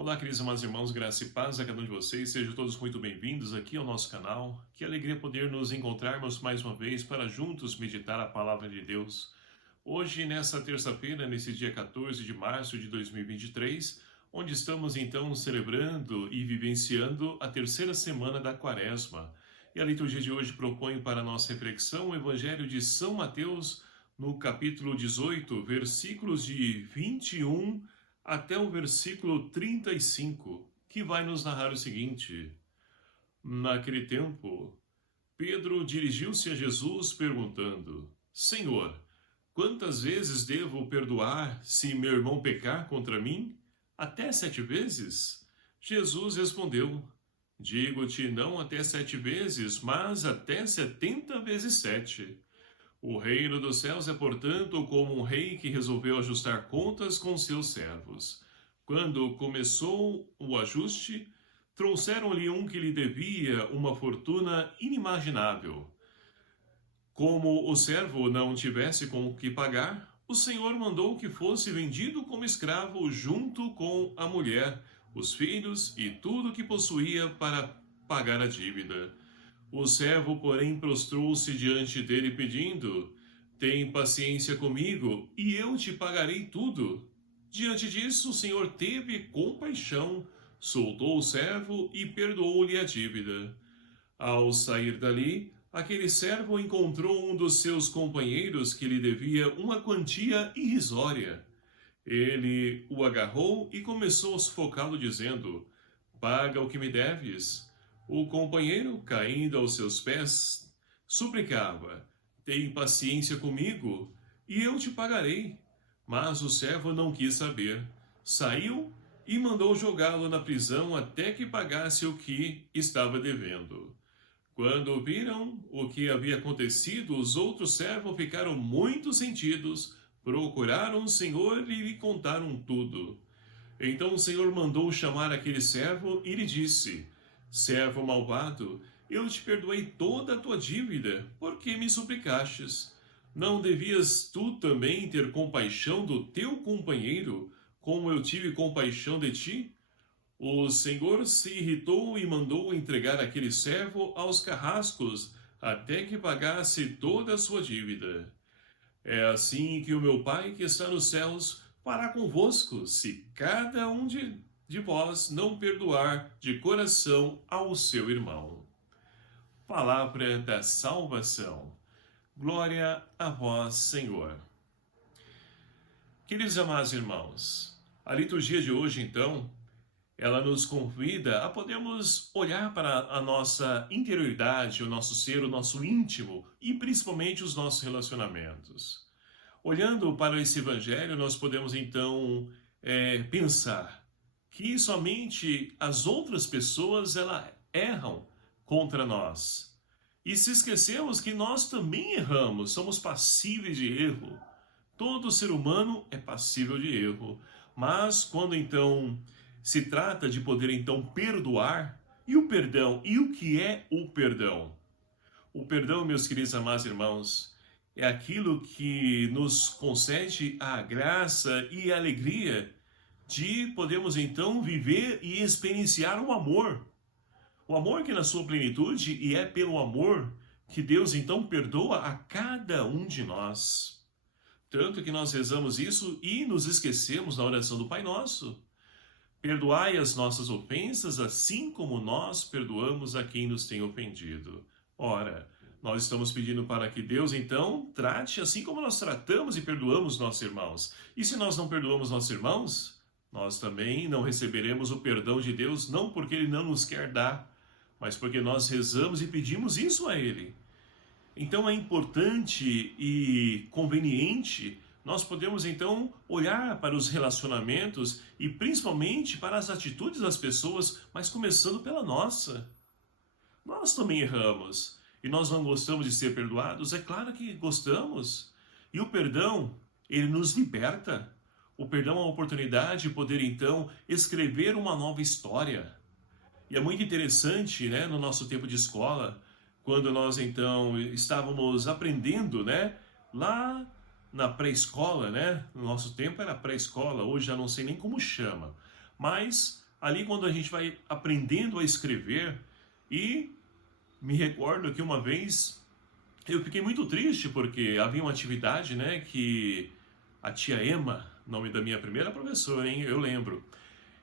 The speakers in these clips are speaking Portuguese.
Olá, queridos amados irmãos, graça e paz a cada um de vocês. Sejam todos muito bem-vindos aqui ao nosso canal. Que alegria poder nos encontrarmos mais uma vez para juntos meditar a palavra de Deus. Hoje, nessa terça-feira, nesse dia 14 de março de 2023, onde estamos então celebrando e vivenciando a terceira semana da Quaresma. E a liturgia de hoje propõe para a nossa reflexão o Evangelho de São Mateus, no capítulo 18, versículos de 21 até o versículo 35, que vai nos narrar o seguinte: Naquele tempo, Pedro dirigiu-se a Jesus perguntando: Senhor, quantas vezes devo perdoar se meu irmão pecar contra mim? Até 7 vezes? Jesus respondeu: Digo-te, não até 7 vezes, mas até 70 vezes 7. O reino dos céus é, portanto, como um rei que resolveu ajustar contas com seus servos. Quando começou o ajuste, trouxeram-lhe um que lhe devia uma fortuna inimaginável. Como o servo não tivesse com o que pagar, o senhor mandou que fosse vendido como escravo junto com a mulher, os filhos e tudo o que possuía para pagar a dívida. O servo, porém, prostrou-se diante dele, pedindo: Tem paciência comigo, e eu te pagarei tudo. Diante disso, o senhor teve compaixão, soltou o servo e perdoou-lhe a dívida. Ao sair dali, aquele servo encontrou um dos seus companheiros que lhe devia uma quantia irrisória. Ele o agarrou e começou a sufocá-lo, dizendo: Paga o que me deves. O companheiro, caindo aos seus pés, suplicava: Tem paciência comigo, e eu te pagarei. Mas o servo não quis saber. Saiu e mandou jogá-lo na prisão até que pagasse o que estava devendo. Quando viram o que havia acontecido, os outros servos ficaram muito sentidos, procuraram o Senhor e lhe contaram tudo. Então o Senhor mandou chamar aquele servo e lhe disse: Servo malvado, eu te perdoei toda a tua dívida, porque me suplicastes. Não devias tu também ter compaixão do teu companheiro, como eu tive compaixão de ti? O Senhor se irritou e mandou entregar aquele servo aos carrascos, até que pagasse toda a sua dívida. É assim que o meu Pai que está nos céus fará convosco, se cada um de vós não perdoar de coração ao seu irmão. Palavra da salvação. Glória a vós, Senhor. Queridos amados irmãos, a liturgia de hoje, então, ela nos convida a podermos olhar para a nossa interioridade, o nosso ser, o nosso íntimo e principalmente os nossos relacionamentos. Olhando para esse evangelho, nós podemos então pensar que somente as outras pessoas elas erram contra nós. E se esquecemos que nós também erramos, somos passíveis de erro. Todo ser humano é passível de erro. Mas quando então se trata de poder então perdoar, e o perdão, e o que é o perdão? O perdão, meus queridos amados irmãos, é aquilo que nos concede a graça e a alegria de podermos então viver e experienciar o amor. O amor que na sua plenitude, e é pelo amor que Deus então perdoa a cada um de nós. Tanto que nós rezamos isso e nos esquecemos na oração do Pai Nosso. Perdoai as nossas ofensas, assim como nós perdoamos a quem nos tem ofendido. Ora, nós estamos pedindo para que Deus, então, trate assim como nós tratamos e perdoamos nossos irmãos. E se nós não perdoamos nossos irmãos, nós também não receberemos o perdão de Deus, não porque Ele não nos quer dar, mas porque nós rezamos e pedimos isso a Ele. Então é importante e conveniente nós podemos então olhar para os relacionamentos e principalmente para as atitudes das pessoas, mas começando pela nossa. Nós também erramos e nós não gostamos de ser perdoados? É claro que gostamos. E o perdão, ele nos liberta. O perdão é uma oportunidade de poder então escrever uma nova história. E é muito interessante, né, no nosso tempo de escola, quando nós então estávamos aprendendo, né, lá na pré-escola, né? No nosso tempo era pré-escola, hoje já não sei nem como chama. Mas ali quando a gente vai aprendendo a escrever, e me recordo que uma vez eu fiquei muito triste porque havia uma atividade, né, que a tia Emma, nome da minha primeira professora, hein, eu lembro,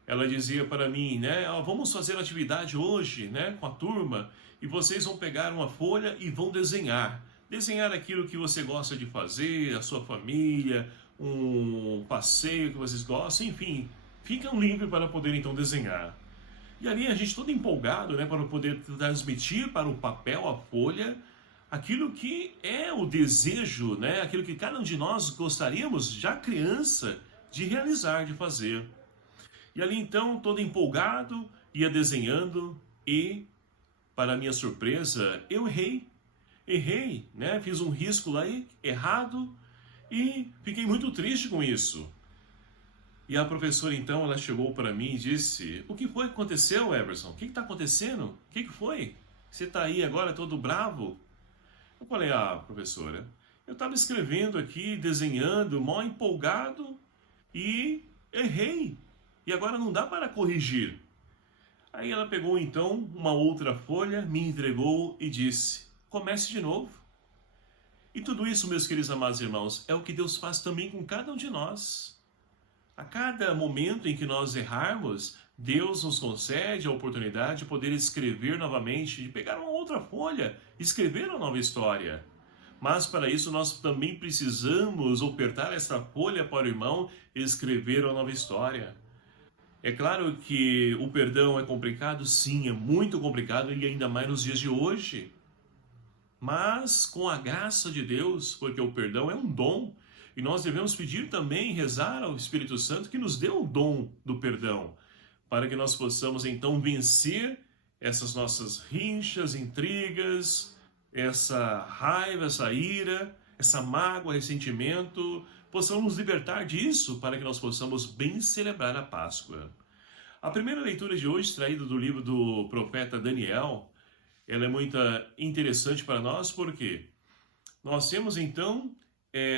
ela dizia para mim, né, vamos fazer atividade hoje, né, com a turma, e vocês vão pegar uma folha e vão desenhar. Desenhar aquilo que você gosta de fazer, a sua família, um passeio que vocês gostam, enfim, ficam livres para poder então desenhar. E ali a gente todo empolgado, né, para poder transmitir para o papel, a folha, aquilo que é o desejo, né, aquilo que cada um de nós gostaríamos, já criança, de realizar, de fazer. E ali então, todo empolgado, ia desenhando e, para minha surpresa, eu errei. Errei, né? Fiz um risco lá errado e fiquei muito triste com isso. E a professora então, ela chegou para mim e disse: o que foi que aconteceu, Everson? O que está acontecendo? O que foi? Você está aí agora todo bravo? Eu falei: professora, eu estava escrevendo aqui, desenhando, mó empolgado e errei. E agora não dá para corrigir. Aí ela pegou então uma outra folha, me entregou e disse: comece de novo. E tudo isso, meus queridos amados irmãos, é o que Deus faz também com cada um de nós. A cada momento em que nós errarmos, Deus nos concede a oportunidade de poder escrever novamente, de pegar uma outra folha, escrever uma nova história. Mas para isso nós também precisamos ofertar essa folha para o irmão e escrever uma nova história. É claro que o perdão é complicado, sim, é muito complicado e ainda mais nos dias de hoje. Mas com a graça de Deus, porque o perdão é um dom, e nós devemos pedir também, rezar ao Espírito Santo que nos dê o dom do perdão, para que nós possamos então vencer essas nossas rinchas, intrigas, essa raiva, essa ira, essa mágoa, ressentimento, possamos nos libertar disso para que nós possamos bem celebrar a Páscoa. A primeira leitura de hoje, extraída do livro do profeta Daniel, ela é muito interessante para nós, porque nós temos então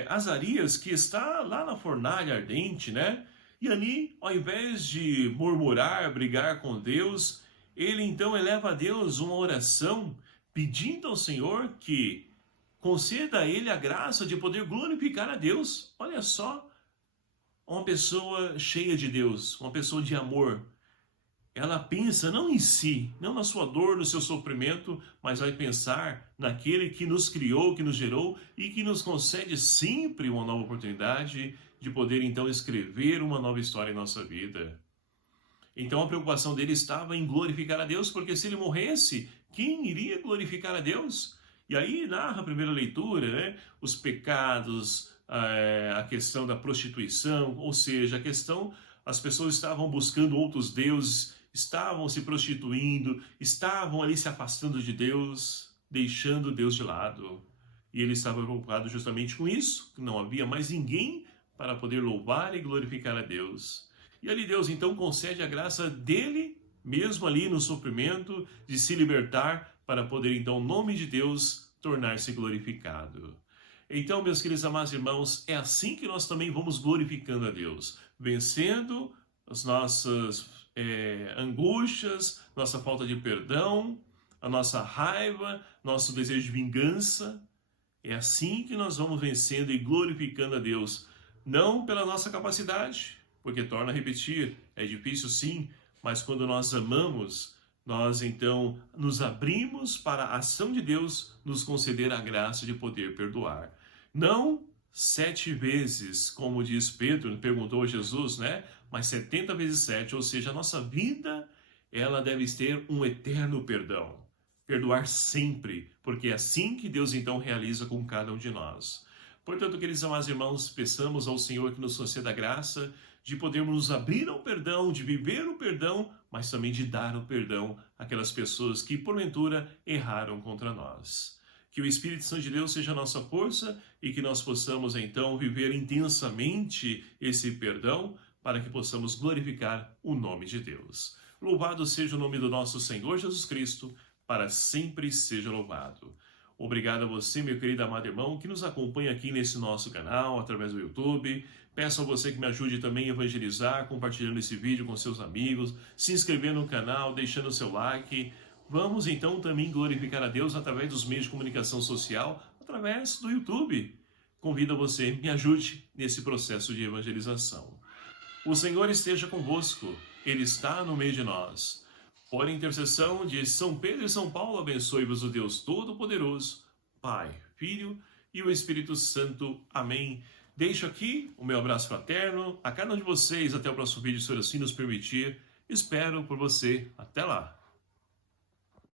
Azarias, que está lá na fornalha ardente, né? E ali, ao invés de murmurar, brigar com Deus, ele então eleva a Deus uma oração, pedindo ao Senhor que conceda a ele a graça de poder glorificar a Deus. Olha só, uma pessoa cheia de Deus, uma pessoa de amor. Ela pensa não em si, não na sua dor, no seu sofrimento, mas vai pensar naquele que nos criou, que nos gerou e que nos concede sempre uma nova oportunidade de poder então escrever uma nova história em nossa vida. Então a preocupação dele estava em glorificar a Deus, porque se ele morresse, quem iria glorificar a Deus? E aí narra a primeira leitura, né? Os pecados, a questão da prostituição, ou seja, a questão, as pessoas estavam buscando outros deuses, estavam se prostituindo, estavam ali se afastando de Deus, deixando Deus de lado. E ele estava preocupado justamente com isso, que não havia mais ninguém para poder louvar e glorificar a Deus. E ali Deus então concede a graça dele, mesmo ali no sofrimento, de se libertar para poder então o nome de Deus tornar-se glorificado. Então, meus queridos amados irmãos, é assim que nós também vamos glorificando a Deus, vencendo as nossas angústias, nossa falta de perdão, a nossa raiva, nosso desejo de vingança. É assim que nós vamos vencendo e glorificando a Deus, não pela nossa capacidade, porque torna a repetir, é difícil sim, mas quando nós amamos, nós então nos abrimos para a ação de Deus nos conceder a graça de poder perdoar. Não 7 vezes, como diz Pedro, perguntou a Jesus, né? Mas 70 vezes 7, ou seja, a nossa vida, ela deve ter um eterno perdão. Perdoar sempre, porque é assim que Deus então realiza com cada um de nós. Portanto, queridos amados irmãos, peçamos ao Senhor que nos conceda a graça de podermos nos abrir ao perdão, de viver o perdão, mas também de dar o perdão àquelas pessoas que porventura erraram contra nós. Que o Espírito Santo de Deus seja a nossa força e que nós possamos então viver intensamente esse perdão para que possamos glorificar o nome de Deus. Louvado seja o nome do nosso Senhor Jesus Cristo, para sempre seja louvado. Obrigado a você, meu querido amado irmão, que nos acompanha aqui nesse nosso canal, através do YouTube. Peço a você que me ajude também a evangelizar, compartilhando esse vídeo com seus amigos, se inscrevendo no canal, deixando o seu like. Vamos então também glorificar a Deus através dos meios de comunicação social, através do YouTube. Convido a você, me ajude nesse processo de evangelização. O Senhor esteja convosco, Ele está no meio de nós. Por intercessão de São Pedro e São Paulo, abençoe-vos o Deus Todo-Poderoso, Pai, Filho e o Espírito Santo. Amém. Deixo aqui o meu abraço fraterno a cada um de vocês. Até o próximo vídeo, se assim nos permitir. Espero por você. Até lá.